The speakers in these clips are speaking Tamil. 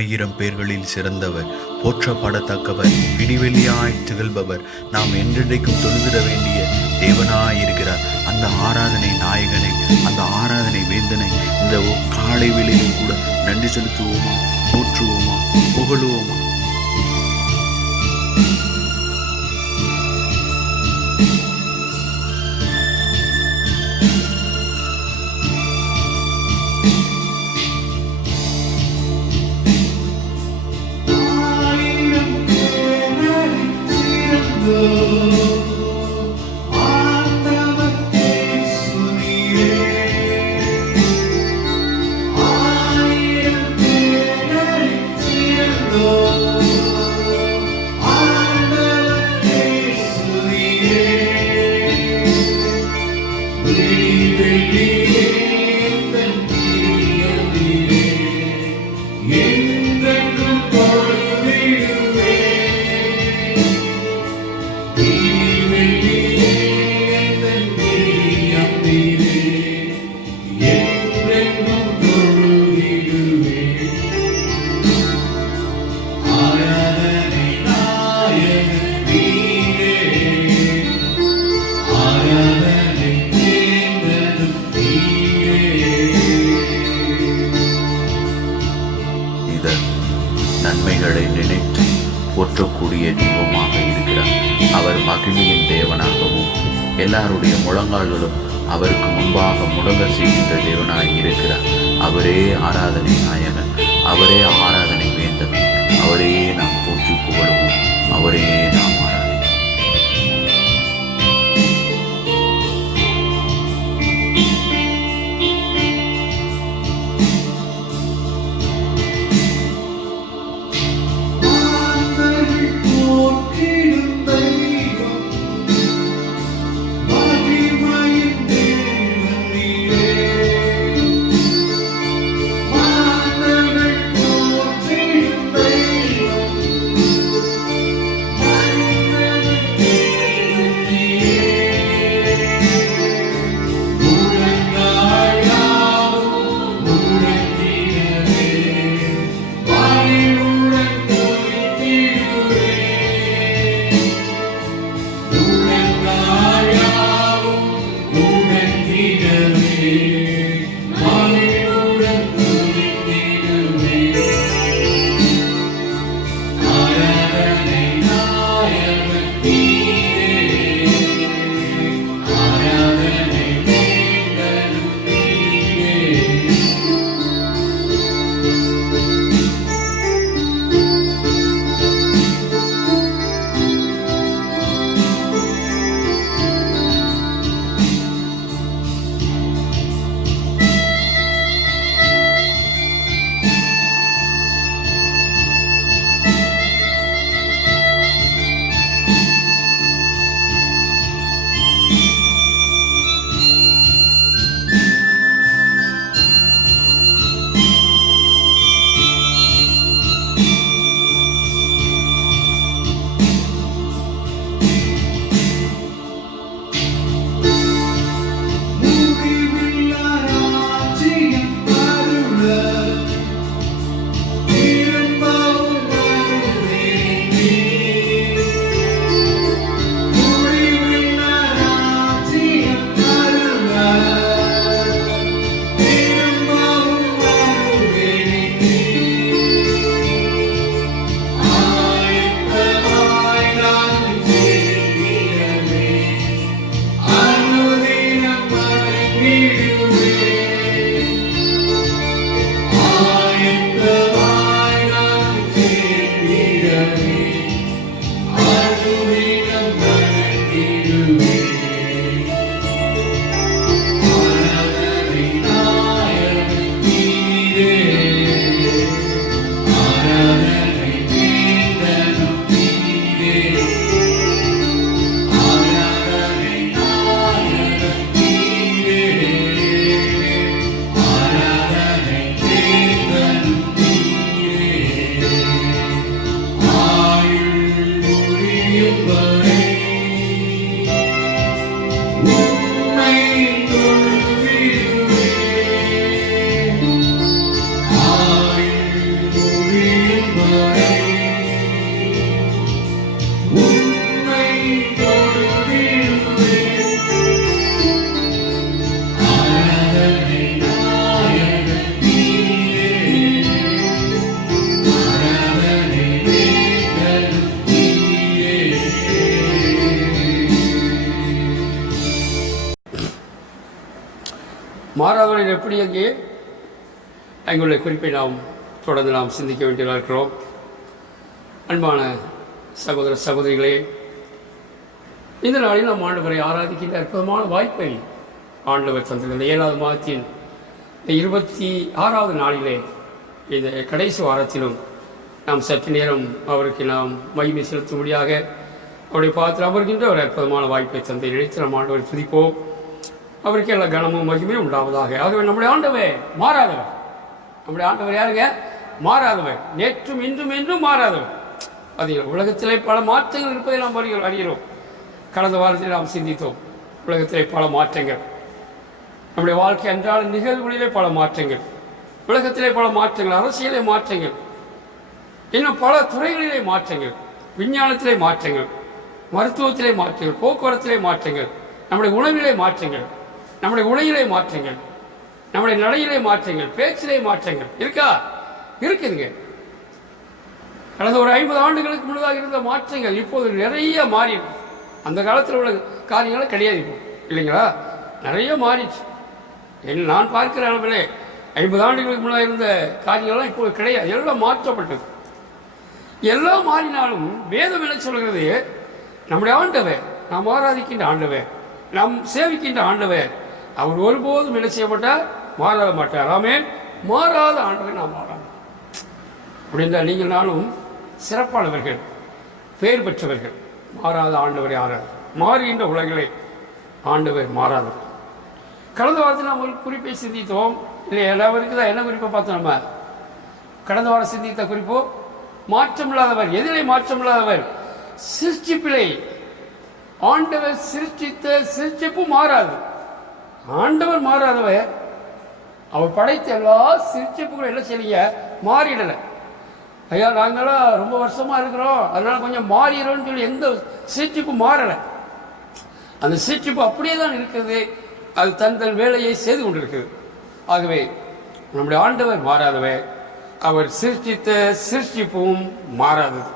1000 பேர்களில் சிறந்தவர், போற்றப்படத்தக்கவர், பிடிவெளியாய் திகழ்பவர், நாம் என்றென்றைக்கும் தொழுதிட வேண்டிய தேவனாயிருக்கிறார். அந்த ஆராதனை நாயகனை, அந்த ஆராதனை வேந்தனை இந்த காலை வேளையிலும் கூட நன்றி செலுத்துவோமா, போற்றுவோமா, புகழுவோமா? நன்மைகளை நினைத்து போற்றக்கூடிய தெய்வமாக இருக்கிறார். அவர் மகிமையின் தேவனாகவும் எல்லாருடைய முழங்கால்களும் அவருக்கு முன்பாக முடங்க செய்கின்ற தேவனாய் இருக்கிறார். அவரே ஆராதனை நாயகன், அவரே ஆராதனை வேந்தன், அவரே நாம் போற்றி புகழுவோம், அவரே நாம் ஆராதிப்போம். மாறாதவர்கள் எப்படி அங்கே அங்குள்ள குறிப்பை நாம் தொடர்ந்து நாம் சிந்திக்க வேண்டியதாக இருக்கிறோம். அன்பான சகோதர சகோதரிகளே, இந்த நாளில் நாம் ஆண்டவரை ஆராதிக்கின்ற அற்புதமான வாய்ப்பை ஆண்டவர் தந்தது. 7வது மாதத்தின் 26வது நாளிலே இந்த கடைசி வாரத்திலும் நாம் சற்று நேரம் அவருக்கு நாம் மகிமை செலுத்தும்படியாக அவருடைய பார்த்து அமர்கின்ற ஒரு அற்புதமான வாய்ப்பை தந்தை நினைத்து நாம் ஆண்டவரை துதிப்போம். அவருக்கு எல்லா கனமும் மகிமையும் உண்டாவதாக. ஆகவே நம்முடைய ஆண்டவர் மாறாதவர். நம்முடைய ஆண்டவர் யாருங்க? மாறாதவர். நேற்றும் இன்றும் என்றும் மாறாதவர். அது உலகத்திலே பல மாற்றங்கள் இருப்பதை நாம் அறிகிறோம். கடந்த வாரத்தில் நாம் சிந்தித்தோம். உலகத்திலே பல மாற்றங்கள், நம்முடைய வாழ்க்கை அன்றாட நிகழ்வுகளிலே பல மாற்றங்கள், உலகத்திலே பல மாற்றங்கள், அரசியலே மாற்றங்கள், இன்னும் பல துறைகளிலே மாற்றங்கள், விஞ்ஞானத்திலே மாற்றங்கள், மருத்துவத்திலே மாற்றங்கள், போக்குவரத்திலே மாற்றங்கள், நம்முடைய உணவிலே மாற்றங்கள், நம்முடைய உடையிலே மாற்றங்கள், நம்முடைய நடையிலே மாற்றங்கள், பேச்சிலே மாற்றங்கள் இருக்குதுங்க. கடந்த ஒரு 50 ஆண்டுகளுக்கு முன்னதாக இருந்த மாற்றங்கள் இப்போது நிறைய மாறி இருக்கு. அந்த காலத்தில் உள்ள காரியங்களும் கிடையாது இப்போ, இல்லைங்களா? நிறைய மாறிடுச்சு. நான் பார்க்கிற அளவிலே 50 ஆண்டுகளுக்கு முன்னாடி இருந்த காரியங்கள்லாம் இப்போது கிடையாது. எல்லாம் மாற்றப்பட்டது. எல்லாம் மாறினாலும் வேதம் என்ன சொல்கிறது? நம்முடைய ஆண்டவர், நாம் ஆராதிக்கின்ற ஆண்டவர், நாம் சேவிக்கின்ற ஆண்டவர், அவர் ஒருபோதும் என்ன செய்யப்பட்டார்? மாற மாட்டார். ஆமென். மாறாத ஆண்டவர் நாம் மாறாது. அப்படின்னா நீங்கள் நானும் சிறப்பானவர்கள், பெயர் பெற்றவர்கள். மாறாத ஆண்டவரை ஆறாது. மாறுகின்ற உலகிலே ஆண்டவர் மாறாதவர். கடந்த வாரத்தில் நாம் ஒரு குறிப்பை சிந்தித்தோம் இல்லை? எல்லாருக்கும் தான் என்ன குறிப்பை பார்த்தோம்? நம்ம கடந்த வாரம் சிந்தித்த குறிப்போ மாற்றமில்லாதவர். எதிலே மாற்றமில்லாதவர்? சிருஷ்டிப்பிலே. ஆண்டவர் சிருஷ்டித்த சிருஷ்டிப்பு மாறாது. ஆண்டவர் மாறாதவர். அவர் படைத்த எல்லா சிருஷ்டிப்புகளும் என்ன செய்யலைங்க? மாறிடலை. ஐயா நாங்களாம் ரொம்ப வருஷமா இருக்கிறோம், அதனால கொஞ்சம் மாறிடும்னு சொல்லி எந்த சிருஷ்டிப்பு மாறலை. அந்த சிருஷ்டிப்பு அப்படியே தான் இருக்குது. அது தன் வேலையை செய்து கொண்டிருக்குது. ஆகவே நம்முடைய ஆண்டவர் மாறாதவர். அவர் சிருஷ்டித்த சிருஷ்டிப்பும் மாறாதது.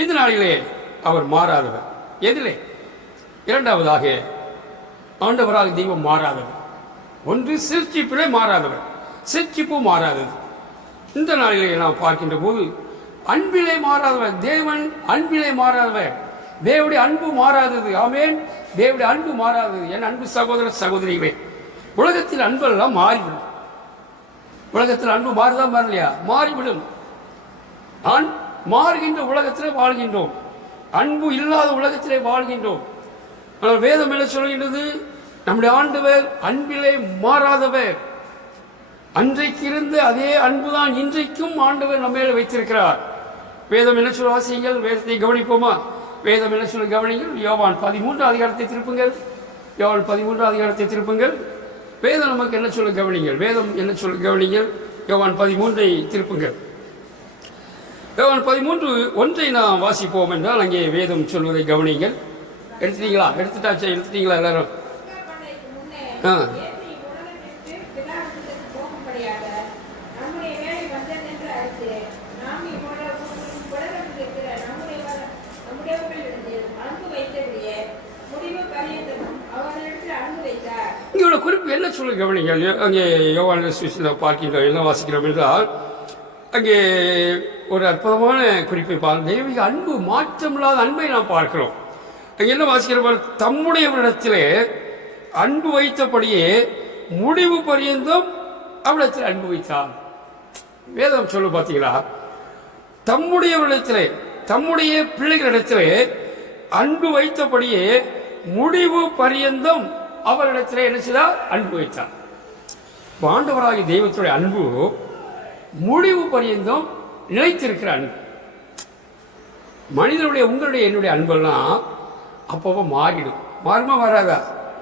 இந்த நாளிலே அவர் மாறாதவர். எதிலே? இரண்டாவதாக ஆண்டவராக தெய்வம் மாறாதவர். ஒன்று சிருஷ்டிப்பிலே மாறாதவர், சிருஷ்டிப்பு மாறாதது. இந்த நாளிலே நாம் பார்க்கின்ற போது அன்பிலே மாறாதவர். தேவன் அன்பிலே மாறாதவர். தேவனுடைய அன்பு மாறாதது. ஆமென். தேவனுடைய அன்பு மாறாதது. என் அன்பு சகோதர சகோதரிகளே, உலகத்தில் அன்பெல்லாம் மாறிவிடும். உலகத்தில் அன்பு மாறுதான் மாறலையா? மாறிவிடும். மாறுகின்ற உலகத்திலே வாழ்கின்றோம். அன்பு இல்லாத உலகத்திலே வாழ்கின்றோம். ஆனால் வேதம் என்ன சொல்கின்றது? நம்முடைய ஆண்டவர் அன்பிலே மாறாதவர். அன்றைக்கு இருந்த அதே அன்புதான் இன்றைக்கும் ஆண்டவர் நம்ம மேல வைத்திருக்கிறார். வேதம் என்ன சொல்ல? வாசியுங்கள். வேதத்தை கவனிப்போமா? வேதம் என்ன சொல்ல? கவனிங்கள். யோவான் 13 அதிகாரத்தை திருப்புங்கள். யோவான் 13 அதிகாரத்தை திருப்புங்கள். வேதம் நமக்கு என்ன சொல்ல? கவனிங்கள். வேதம் என்ன சொல்ல? கவனிங்கள். யோவான் 13 திருப்புங்கள். யோவான் 13:1 நாம் வாசிப்போம் என்றால் அங்கே வேதம் சொல்வதை கவனிங்கள். எடுத்துட்டீங்களா? எடுத்துட்டீங்களா எல்லாரும்? இங்கோட குறிப்பு என்ன சொல்ல? கவனிங்கள். அங்கே யோவான் பார்க்கின்றோம், என்ன வாசிக்கிறோம் என்றால் அங்கே ஒரு அற்புதமான குறிப்பை தெய்வீக அன்பு, மாற்றமில்லாத அன்பை நாம் பார்க்கிறோம். அங்கே என்ன வாசிக்கிறோம்? தம்முடையவரிடத்திலே அன்பு வைத்தபடியே முடிவு பரியந்தம் அவரிடத்தில் அன்பு வைத்தார். வேதம் சொல்லு பார்த்தீங்களா? தம்முடையவரிடத்திலே, தம்முடைய பிள்ளைகளிடத்திலே அன்பு வைத்தபடியே முடிவு பரியந்தம் அவரிடத்திலே என்ன செய்தார்? அன்பு வைத்தார். ஆண்டவராகிய தெய்வத்துடைய அன்பு முடிவு பரியந்தம் நிலைத்திருக்கிற அன்பு. மனிதனுடைய, உங்களுடைய, என்னுடைய அன்பெல்லாம் அப்பப்போ மாறிடும். மாறுமா? மாறாதா?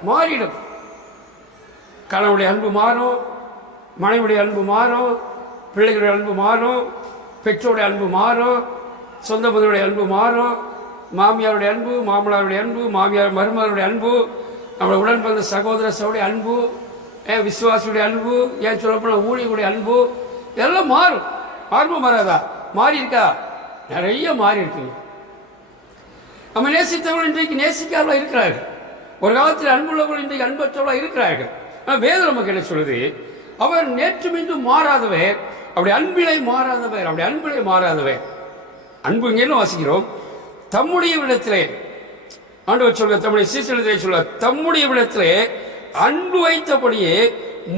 மாறிடும். கணவனுடைய அன்பு மாறும், மனைவியுடைய அன்பு மாறும், பிள்ளைகளுடைய அன்பு மாறும், பெற்றோருடைய அன்பு மாறும், சொந்த பந்தனுடைய அன்பு மாறும், மாமியாருடைய அன்பு, மாமனாருடைய அன்பு, மாமியார் மருமகளுடைய அன்பு, நம்மளுடைய உடன் பிறந்த சகோதர சகோதரிய அன்பு, விசுவாசியுடைய அன்பு, ஏன் சொல்லப்போனால் ஊழியர்களுடைய அன்பு, இதெல்லாம் மாறும். மாறுமா? மாறாதா? மாறி இருக்கா? நிறைய மாறி இருக்குங்க. நம்ம நேசித்தவர்கள் இன்றைக்கு நேசிக்காமல் இருக்கிறார்கள். ஒரு காலத்தில் அன்புள்ளவர்கள் இன்றைக்கு அன்பற்றவர்களாக இருக்கிறார்கள். வேதம் நமக்கு என்ன சொல்லுது? அவர் நேற்றும் இன்றும் மாறாதவர், அப்படி அன்பிலே மாறாதவர், அப்படி அன்பிலே மாறாதவர். அன்பு இங்கே வாசிக்கிறோம், தம்முடைய விடத்திலே ஆண்டவர் சொல்ல, தம்முடைய சீசனத்திலே சொல்ல, தம்முடைய விடத்திலே அன்பு வைத்தபடியே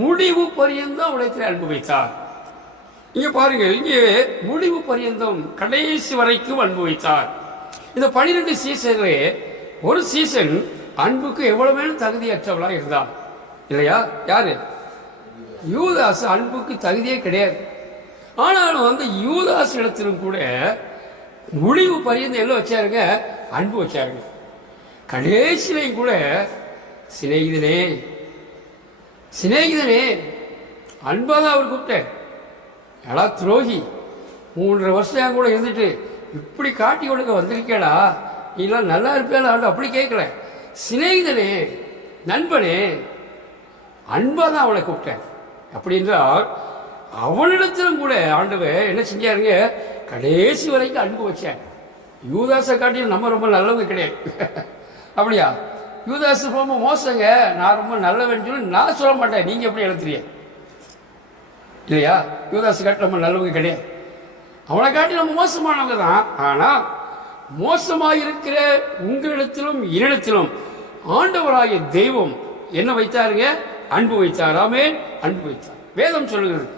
முடிவு பரியந்தம் உலகத்திலே அன்பு வைத்தார். இங்க பாருங்கள், இங்கே முடிவு பரியந்தம் கடைசி வரைக்கும் அன்பு வைத்தார். இந்த 12 சீசன்களே ஒரு சீசன் அன்புக்கு எவ்வளவு வேணும் தகுதியற்றவளா இருந்தார் இல்லையா? யாரு? யூதாஸ் அன்புக்கு தகுதியே கிடையாது. ஆனாலும் அந்த யூதாஸ் இடத்திலும் கூட முடிவு பரியந்தம் என்ன வச்சாருங்க? அன்பு வச்சாருங்க. கடைசியிலையும் கூட சிநேகிதனே சிநேகிதனே அன்பாதான் அவர் கூப்பிட்டார். ஏடா துரோகி, 3.5 வருஷம் என் கூட இருந்துட்டு இப்படி காட்டி கொடுக்க வந்திருக்கேடா, நீலாம் நல்லா இருப்பேடா, அப்படி கேட்கல. சிநேகிதனே, நண்பனே, அன்பாதான் அவளை கூப்பிட்டேன். அப்படி என்றால் அவனிடத்திலும் கூட ஆண்டவர் என்ன செஞ்சாருங்க? கடைசி வரைக்கும் அன்பு வச்சேன். யூதாஸை காட்டியும் நம்ம ரொம்ப நல்லவங்க கிடையாது. அப்படியா? யூதாஸ் ரொம்ப மோசங்க, நான் ரொம்ப நல்லவன் சொல்லி நான் சொல்ல மாட்டேன். நீங்க எப்படி எழுத்துறீங்க இல்லையா? யூதாஸ் காட்டி நம்ம நல்லவங்க கிடையாது. அவனை காட்டி நம்ம மோசமானவங்க தான். ஆனா மோசமாயிருக்கிற உங்களிடத்திலும் என்னிடத்திலும் ஆண்டவராகிய தெய்வம் என்ன வைத்தாருங்க? அன்பு வைத்தார். ஆமென், அன்பு வைத்தார். வேதம் சொல்லுகிறது.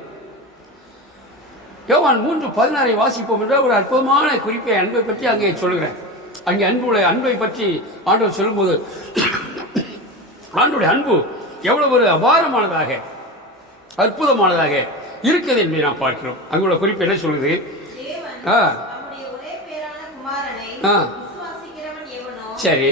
யோவான் 3:16 வாசிப்போம் என்ற ஒரு அற்புதமான குறிப்பை அன்பை பற்றி அங்கே சொல்லுகிறேன். அங்கே அன்பை பற்றி ஆண்டவர் சொல்லும்போது ஆண்டவருடைய அன்பு எவ்வளவு ஒரு அபாரமானதாக அற்புதமானதாக இருக்குது என்பதை நாம் பார்க்கிறோம். அங்குள்ள குறிப்பு என்ன சொல்லுது? சரி,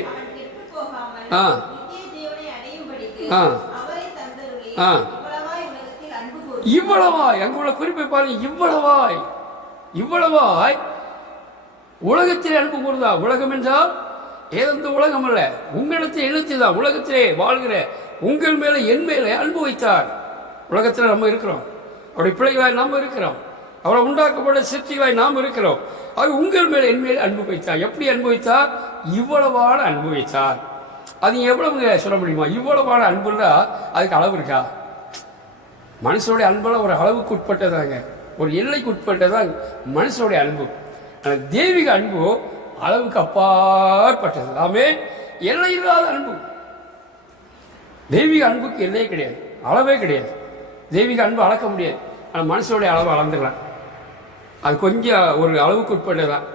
இவ்வளவாய் அங்குள்ள குறிப்பை பாருங்க. இவ்வளவாய் உலகத்திலே அன்பு கூறுதா? உலகம் என்றால் ஏதெந்த உலகம் அல்ல, உங்களிடத்தில் எழுத்துதான். உலகத்திலே வாழ்கிற உங்கள் மேல என் மேலே அன்பு வைத்தார். உலகத்தில் நம்ம இருக்கிறோம், அவருடைய பிள்ளைகளாய் நாம் இருக்கிறோம், அவரை உண்டாக்கப்பட்ட சிற்சிகளாய் நாம் இருக்கிறோம். அவர் உங்கள் மேல என் மேல் அன்பு வைத்தார். எப்படி அன்பு வைத்தார்? இவ்வளவான அன்பு வைத்தார். அது எவ்வளவுங்க சொல்ல முடியுமா? இவ்வளவான அன்புன்னா அதுக்கு அளவு இருக்கா? மனுஷனுடைய அன்பெல்லாம் ஒரு அளவுக்கு உட்பட்டதாங்க, ஒரு எல்லைக்கு உட்பட்டதான் மனுஷனுடைய அன்பு. ஆனால் தெய்வீக அன்பு அளவுக்கு அப்பாற்பட்டது. ஆமென், எல்லை இல்லாத அன்பு. தெய்வீக அன்புக்கு எல்லையே கிடையாது, அளவே கிடையாது. தெய்வீக அன்பு அளக்க முடியாது. ஆனால் மனுஷனுடைய அளவு அளந்துடலாம். அது கொஞ்சம் ஒரு அளவுக்கு உட்பட்டதான்.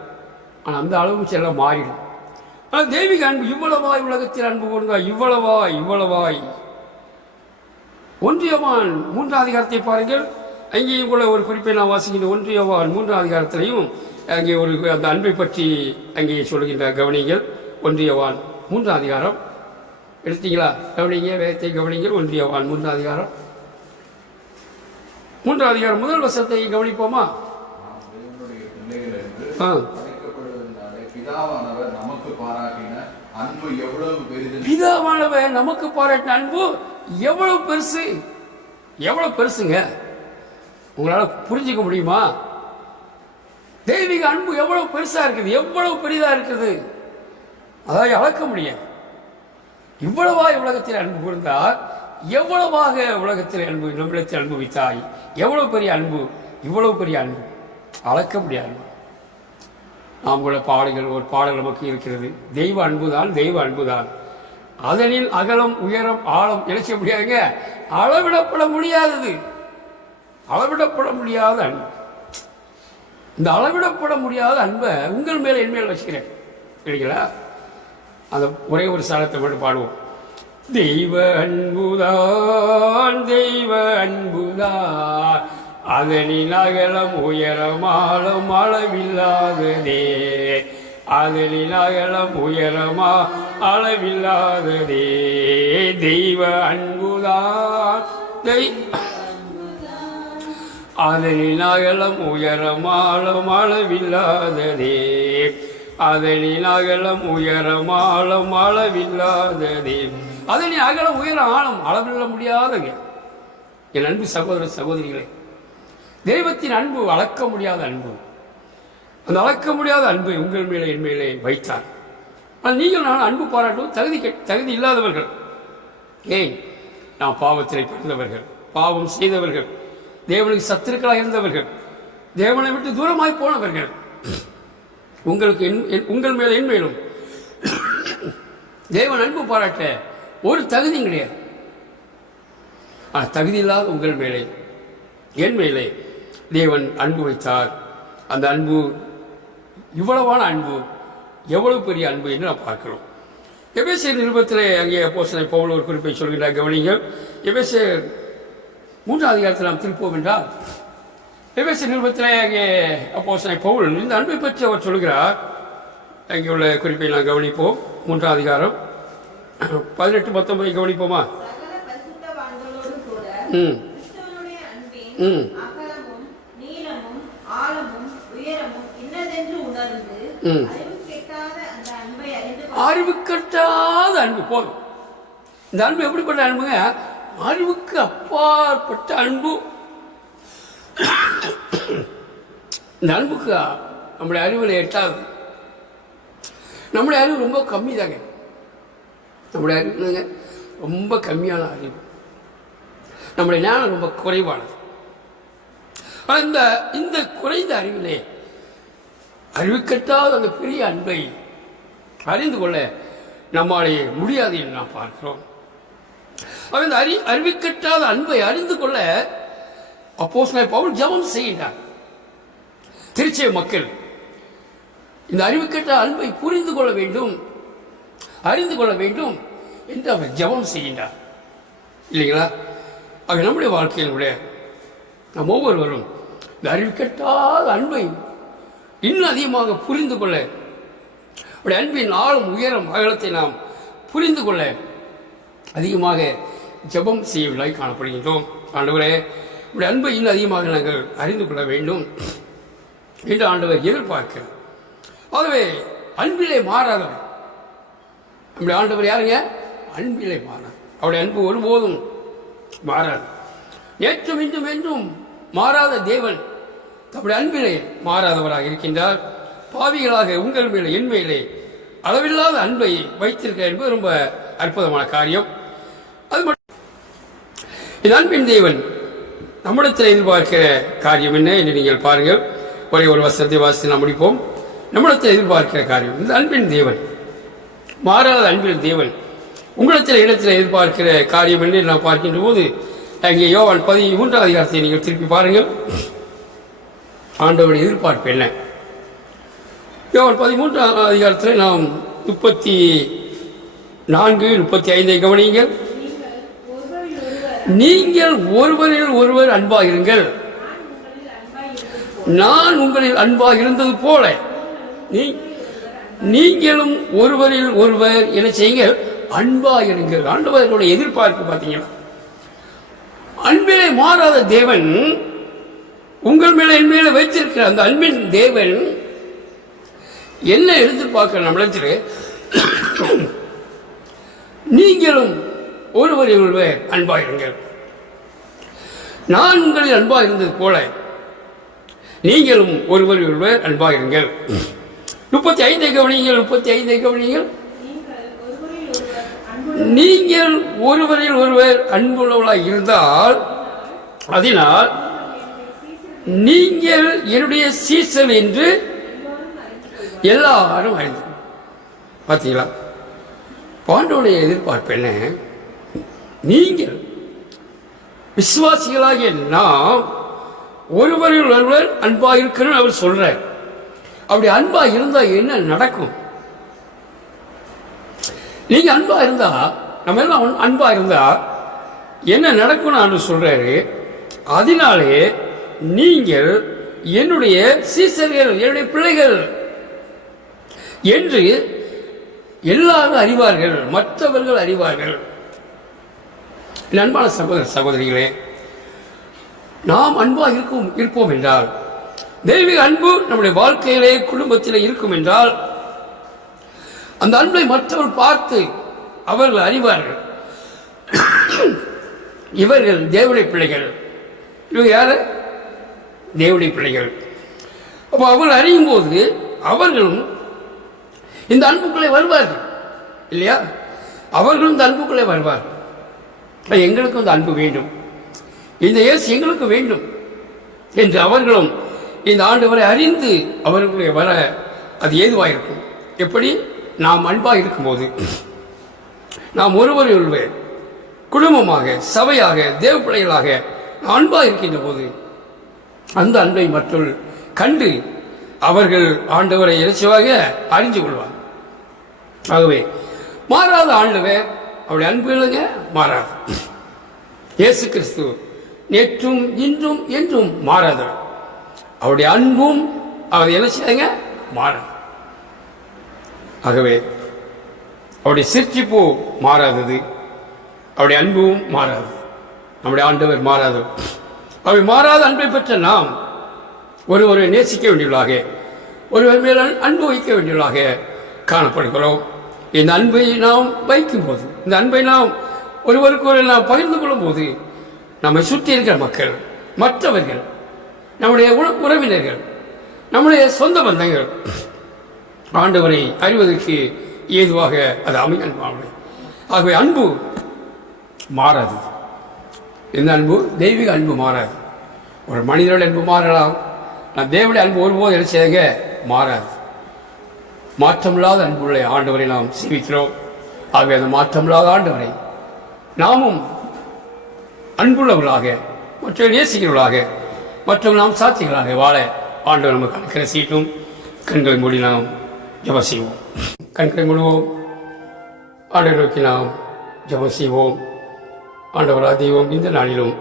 ஆனால் அந்த அளவுக்கு செல்ல மாறிடும். ஆனால் தெய்வீக அன்பு இவ்வளவாய் உலகத்தில் அன்பு கூர்ந்தா, இவ்வளவாய் 1 யோவான் 3ஆம் அதிகாரத்தை பாருங்கள். அங்கேயும் கூட ஒரு குறிப்பை நான் வாசிக்கின்ற 1 யோவான் 3ஆம் அதிகாரத்திலையும் அங்கே ஒரு அந்த அன்பை பற்றி அங்கே சொல்கின்ற கவனிங்கள். 1 யோவான் 3ஆம் அதிகாரம் எடுத்தீங்களா? கவனிங்க, வேதத்தை கவனிங்கள். 1 யோவான் 3ஆம் அதிகாரம் 3ஆம் அதிகாரம் முதல் வசனத்தை கவனிப்போமா? பிதாவானவர் நமக்கு பாராட்டின அன்பு எவ்வளவு பெருசு, எவ்வளவு பெருசுங்க. உங்களால புரிஞ்சுக்க முடியுமா? தெய்வீக அன்பு எவ்வளவு பெருசா இருக்குது, எவ்வளவு பெரிதா இருக்குது, அதாவது அளக்க முடியாது. இவ்வளவாய் உலகத்தில் அன்பு கூர்ந்தார், எவ்வளவாக உலகத்தில் அன்பு நம்மிடத்தில் அனுபவித்தாய். எவ்வளவு பெரிய அன்பு, இவ்வளவு பெரிய அன்பு, அளக்க முடியாது. நாம் கூட பாடல்கள், ஒரு பாடல் நமக்கு இருக்கிறது. தெய்வ அன்புதான், தெய்வ அன்புதான், அதனில் அகலம் உயரம் ஆழம் என்ன செய்ய முடியாதுங்க, அளவிடப்பட முடியாதது, அளவிடப்பட முடியாத அன்பு. இந்த அளவிடப்பட முடியாத அன்பை உங்கள் மேல என் மேல் வச்சுக்கிறேன் இல்லைங்களா? அந்த ஒரே ஒரு சாலத்தை மட்டும் பாடுவோம். தெய்வ அன்புதான், தெய்வ அன்புதான், அதனின் அகலம் உயரமாலும் அளவில்லாததே, அதனின் அகலம் உயரமா அளவில்லாததே. தெய்வ அன்புதான், அதனின் அகலம் உயரமாலும் அளவில்லாததே, அதனின் அகலம் உயரமாலும் அளவில்லாததே. அதனின் அகலம் உயரம் ஆழம் அளவில்ல முடியாதங்க. என் அன்பு சகோதர சகோதரிகளே, தெய்வத்தின் அன்பு அளக்க முடியாத அன்பு. அந்த அளக்க முடியாத அன்பை உங்கள் மேலே என் மேலே வைத்தார். ஆனால் நீங்கள் நான் அன்பு பாராட்டும் தகுதி இல்லாதவர்கள். ஏய், நாம் பாவத்தில் பிறந்தவர்கள், பாவம் செய்தவர்கள், தேவனுக்கு சத்துருக்களாக இருந்தவர்கள், தேவனை விட்டு தூரமாய் போனவர்கள். உங்களுக்கு உங்கள் மேல் என் மேலும் தேவன் அன்பு பாராட்ட ஒரு தகுதியும் கிடையாது. ஆனால் தகுதி இல்லாத உங்கள் மேலே என் மேலே தேவன் அன்பு வைத்தார். அந்த அன்பு இவ்வளவான அன்பு, எவ்வளவு பெரிய அன்பு என்று நாம் பார்க்கிறோம். எபேசியர் நிருபத்திலே அங்கே அப்போஸ்தலன் பவுல் ஒரு குறிப்பை சொல்கிறார், கவனிங்கள். எபேசியர் 3ஆம் அதிகாரத்தில் நாம் திருப்போம் என்றால், எபேசியர் நிருபத்திலே அங்கே அப்போஸ்தலன் பவுல் இந்த அன்பை பற்றி அவர் சொல்கிறார். அங்கே உள்ள குறிப்பை நாம் கவனிப்போம். 3ஆம் அதிகாரம் 18-19 கவனிப்போமா? அறிவு கட்டாத அன்பு போதும். இந்த அன்பு எப்படிப்பட்ட அன்புங்க? அறிவுக்கு அப்பாற்பட்ட அன்பு. இந்த அன்புக்கு நம்முடைய அறிவில் எட்டாது. நம்முடைய அறிவு ரொம்ப கம்மி தாங்க. நம்முடைய அறிவு ரொம்ப கம்மியான அறிவு. நம்முடைய ஞானம் ரொம்ப குறைவானது. ஆனால் இந்த குறைந்த அறிவிலே அறிவுக்கட்டாத அந்த பெரிய அன்பை அறிந்து கொள்ள நம்மாலே முடியாது என்று நாம் பார்க்கிறோம். இந்த அறிவுக்கட்டாத அன்பை அறிந்து கொள்ள அப்போஸ்தலன் பவுல் ஜெபம் செய்கிறார். திருச்சபை மக்கள் இந்த அறிவுக்கட்ட அன்பை புரிந்து கொள்ள வேண்டும், அறிந்து கொள்ள வேண்டும் என்று அவர் ஜெபம் செய்கின்றார், இல்லைங்களா? ஆக நம்முடைய வாழ்க்கையில் கூட நாம் ஒவ்வொருவரும் இந்த அறிவுக்கட்டாத அன்பை இன்னும் அதிகமாக புரிந்து கொள்ள, அவருடைய அன்பின் ஆழம் உயரம் அகலத்தை நாம் புரிந்து கொள்ள அதிகமாக ஜெபம் செய்யவில்லை காணப்படுகின்றோம். ஆண்டவரே, உடைய அன்பை இன்னும் அதிகமாக நாங்கள் அறிந்து கொள்ள வேண்டும் என்று ஆண்டவர் எதிர்பார்க்கிறார். ஆகவே அன்பிலே மாறாதவர் நம்முடைய ஆண்டவர் யாருங்க? அன்பிலே மாறார். அவருடைய அன்பு ஒருபோதும் மாறாது. நேற்றும் இன்றும் என்றும் மாறாத தேவன் தம்முடைய அன்பிலே மாறாதவராக இருக்கின்றார். பாவிகளாக உங்கள் மேலே என் மேலே அளவில்லாத அன்பை வைத்திருக்க என்பது ரொம்ப அற்புதமான காரியம். அது மட்டும் இந்த அன்பின் தேவன் நம்மிடத்தில் எதிர்பார்க்கிற காரியம் என்ன என்று நீங்கள் பாருங்கள். ஒரே ஒரு வசனத்தை வாசித்து நாம் முடிப்போம். நம்மிடத்தில் எதிர்பார்க்கிற காரியம், இந்த அன்பின் தேவன், மாறாத அன்பின் தேவன் உங்களிடத்தில் இடத்தில் எதிர்பார்க்கிற காரியம் என்று நாம் பார்க்கின்ற போது அங்கே யோவான் 13ஆம் அதிகாரத்தை நீங்கள் திருப்பி பாருங்கள். ஆண்டவருடைய எதிர்பார்ப்பு என்ன? யோவான் 13ஆம் அதிகாரத்தில் நாம் 34-35 கவனியுங்கள். நீங்கள் ஒருவரில் ஒருவர் அன்பாயிருங்கள், நான் உங்களில் அன்பாக இருந்தது போல நீங்களும் ஒருவரில் ஒருவர் என்ன செய்யுங்கள்? அன்பாயிருங்கள். ஆண்டவர்களுடைய எதிர்பார்ப்பு பார்த்தீங்களா? அன்பிலே மாறாத தேவன் உங்கள் மேல என் மேல வைத்திருக்கிற அந்த அன்பின் தேவன் என்ன எதிர்பார்க்கிற நம்மளத்தில் நீங்களும் ஒருவரில் ஒருவர் அன்பாயிருங்கள், நான் உங்களில் அன்பாக இருந்தது போல நீங்களும் ஒருவரில் ஒருவர் அன்பாயிருங்கள். 35 கவனிங்கள். 35 கவனிங்கள். நீங்கள் ஒருவரில் ஒருவர் அன்புள்ளவர்களாக இருந்தால் அதனால் நீங்கள் என்னுடைய சீசன் என்று எல்லாரும் அறிந்து. பார்த்தீங்களா? ஆண்டவருடைய எதிர்பார்ப்பு என்ன? நீங்கள் விசுவாசிகளாகிய நாம் ஒருவரில் ஒருவர் அன்பா இருக்கணும்னு அவர் சொல்றார். அப்படி அன்பா இருந்தா என்ன நடக்கும்? நீங்க அன்பா இருந்தா, நம்ம எல்லாம் அன்பா இருந்தா என்ன நடக்கும்னு அவர் சொல்றாரு. அதனாலே நீங்கள் என்னுடைய சீசர்கள், என்னுடைய பிள்ளைகள் என்று எல்லாரும் அறிவார்கள், மற்றவர்கள் அறிவார்கள். அன்பான சகோதர சகோதரிகளே, நாம் அன்பாக இருப்போம் என்றால், தெய்வீக அன்பு நம்முடைய வாழ்க்கையிலே குடும்பத்திலே இருக்கும் என்றால், அந்த அன்பை மற்றவர்கள் பார்த்து அவர்கள் அறிவார்கள், இவர்கள் தேவனுடைய பிள்ளைகள். இவங்க யாரு? தேவனுடைய பிள்ளைகள். அப்போ அவர்கள் அறியும் போது அவர்களும் இந்த அன்புக்குள்ளே வருவார்கள், இல்லையா? அவர்களும் இந்த அன்புக்குள்ளே வருவார்கள். எங்களுக்கு அந்த அன்பு வேண்டும், இந்த இயேசு எங்களுக்கு வேண்டும் என்று அவர்களும் இந்த ஆண்டவரை அறிந்து அவர்களுடைய வர அது ஏதுவாயிருக்கும். எப்படி? நாம் அன்பாக இருக்கும்போது, நாம் ஒருவர் குடும்பமாக, சபையாக, தேவ பிள்ளைகளாக அன்பாக இருக்கின்ற போது அந்த அன்பை மற்றொரு கண்டு அவர்கள் ஆண்டவரை இறைச்சியாக அறிந்து கொள்வார். ஆகவே மாறாத ஆண்டவர், அவருடைய அன்பு இல்லைங்க, மாறாது. இயேசு கிறிஸ்து நேற்றும் இன்றும் என்றும் மாறாதவர். அவருடைய அன்பும் அவர் என்ன செய்யுங்க, மாறாது. ஆகவே அவருடைய சிற்சிப்பு மாறாதது, அவருடைய அன்பும் மாறாது. நம்முடைய ஆண்டவர் மாறாதவர். அவை மாறாத அன்பை பெற்ற நாம் ஒருவரை நேசிக்க வேண்டியவர்களாக, ஒருவர் மேல் அன்பு வைக்க வேண்டியவர்களாக காணப்படுகிறோம். இந்த அன்பை நாம் வைக்கும் போது, இந்த அன்பை நாம் ஒருவருக்கு நாம் பகிர்ந்து கொள்ளும் போது, நம்மை சுற்றி இருக்கிற மக்கள், மற்றவர்கள், நம்முடைய உறவினர்கள், நம்முடைய சொந்த பந்தங்கள் ஆண்டவரை அறிவதற்கு ஏதுவாக அது அமைய. ஆகவே அன்பு மாறாது. இந்த அன்பு தெய்வீக அன்பு மாறாது. ஒரு மனிதனுடைய அன்பு மாறலாம், நான் தேவனுடைய அன்பு ஒருபோது என்ன செய்யுங்க, மாறாது. மாற்றமில்லாத அன்புள்ள ஆண்டவரை நாம் சேவிக்கிறோம். ஆகவே அந்த மாற்றமில்லாத ஆண்டவரை நாமும் அன்புள்ளவர்களாக, மற்ற நேசிக்கிறவர்களாக, மற்றும் நாம் சாட்சிகளாக வாழ ஆண்டவர் நமக்கு அனுக்கிற சீட்டும். கண்களை மூடி நாம் ஜெபம் செய்வோம். கண்களை மூடுவோம். ஆண்டவர் நோக்கி நாம் ஜெபம் செய்வோம். ஆண்டவரா தெய்வம், இந்த நாளிலும்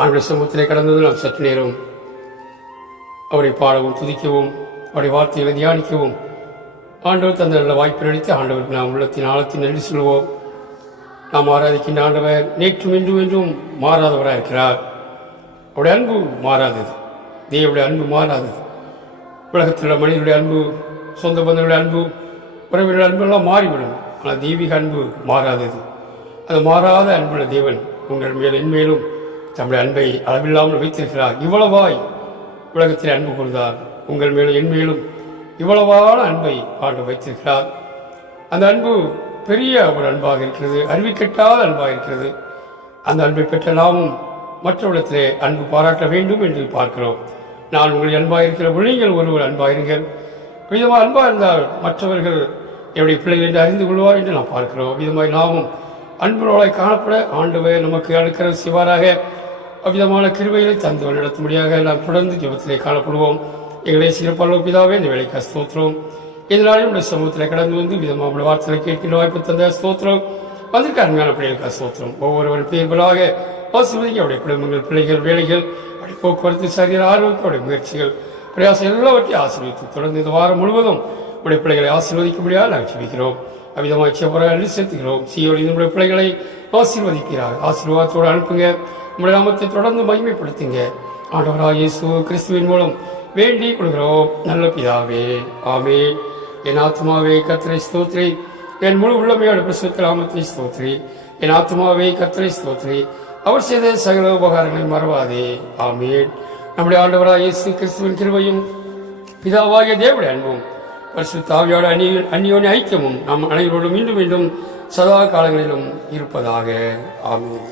ஆண்டவர் சமூகத்திலே கடந்தது நாம் சற்று நேரம் அவரை பாடவும், துதிக்கவும், அவருடைய வார்த்தைகளை தியானிக்கவும் ஆண்டவர் தந்த நல்ல வாய்ப்பு நடித்து ஆண்டவருக்கு நாம் உள்ளத்தின் ஆழத்தின் நன்றி சொல்வோம். நாம் ஆராதிக்கின்ற ஆண்டவர் நேற்றும் இன்றும் என்றும் மாறாதவராக இருக்கிறார். அவருடைய அன்பு மாறாதது, தேவனுடைய அன்பு மாறாதது. உலகத்தில் உள்ள மனிதனுடைய அன்பு, சொந்த பந்தனுடைய அன்பு, உறவினருடைய அன்பு எல்லாம் மாறிவிடும். ஆனால் தெய்வீக அன்பு மாறாதது. அது மாறாத அன்புள்ள தேவன் உங்கள் மேல் என்மேலும் தம்முடைய அன்பை அளவில்லாமல் வைத்திருக்கிறார். இவ்வளவாய் உலகத்தில் அன்பு கொண்டார், உங்கள் மேலும் என்மேலும் இவ்வளவான அன்பை ஆண்டு வைத்திருக்கிறார். அந்த அன்பு பெரிய ஒரு அன்பாக இருக்கிறது, அறிவிக்கட்டாத அன்பாக இருக்கிறது. அந்த அன்பை பெற்ற நாமும் மற்றவரிடத்திலே அன்பு பாராட்ட வேண்டும் என்று பார்க்கிறோம். நான் உங்கள் அன்பாக இருக்கிற நீங்கள் ஒருவர் அன்பாயிருங்கள். விதமாக அன்பாக இருந்தால் மற்றவர்கள் என்னுடைய பிள்ளைகள் என்று அறிந்து கொள்வார் என்று நாம் பார்க்கிறோம். விதமாக நாமும் அன்புறவளாய் காணப்பட ஆண்டவர் நமக்கு அனுக்கிற சிவாராக அவ்விதமான கிருபைகளை தந்து நடத்தும்படியாக நாம் தொடர்ந்து ஜெபத்திலே காணப்படுவோம். எங்களை சிறப்பான பிதாவே, இந்த வேலைக்கு ஸ்தோத்திரம். இதனாலும் உடைய சமூகத்தில் கடந்து வந்து விதமாக உடைய வார்த்தைகளை கேட்கின்ற வாய்ப்பு தந்த ஸ்தோத்திரம். அதற்கு அருமையான பிள்ளைகளுக்கு ஸ்தோத்திரம். ஒவ்வொருவரும் பேர்களாக ஆசீர்வதிக்க அவருடைய குடும்பங்கள், பிள்ளைகள், வேலைகள், அவருடைய போக்குவரத்து, சரீர ஆரோக்கியம், அவருடைய முயற்சிகள், பிரயாசம் எல்லாவற்றையும் ஆசீர்வதித்து தொடர்ந்து இந்த வாரம் முழுவதும் உடைய பிள்ளைகளை ஆசீர்வதிக்க முடியாது நாங்கள் ஜெபிக்கிறோம். அவ்விதமாக செப்பராக அள்ளி செலுத்துகிறோம். சீயோடு நம்முடைய பிள்ளைகளை ஆசீர்வதிக்கிறார். ஆசீர்வாதத்தோடு அனுப்புங்க. உங்களுடைய நாமத்தை தொடர்ந்து மகிமைப்படுத்துங்க. ஆண்டவராகிய இயேசு கிறிஸ்துவின் மூலம் வேண்டிக் கொள்கிறோம் நல்ல பிதாவே, ஆமென். என் ஆத்மாவே கர்த்தரை ஸ்தோத்திரி, என் முழு உள்ளமையோட பரிசுத்த நாமத்தை ஸ்தோத்திரி. என் ஆத்மாவே கர்த்தரை ஸ்தோத்திரி, அவர் செய்த சகல உபகாரங்களை மறவாதே, ஆமென். நம்முடைய ஆண்டவராகிய இயேசு கிறிஸ்துவின் கிருபையும் பிதாவாகிய தேவனுடைய அன்பும் பரிசுத்த ஆவியோட அந்நியோன்ய ஐக்கியமும் நாம் அனைவரோடும் மீண்டும் மீண்டும் சதா காலங்களிலும் இருப்பதாக, ஆமென்.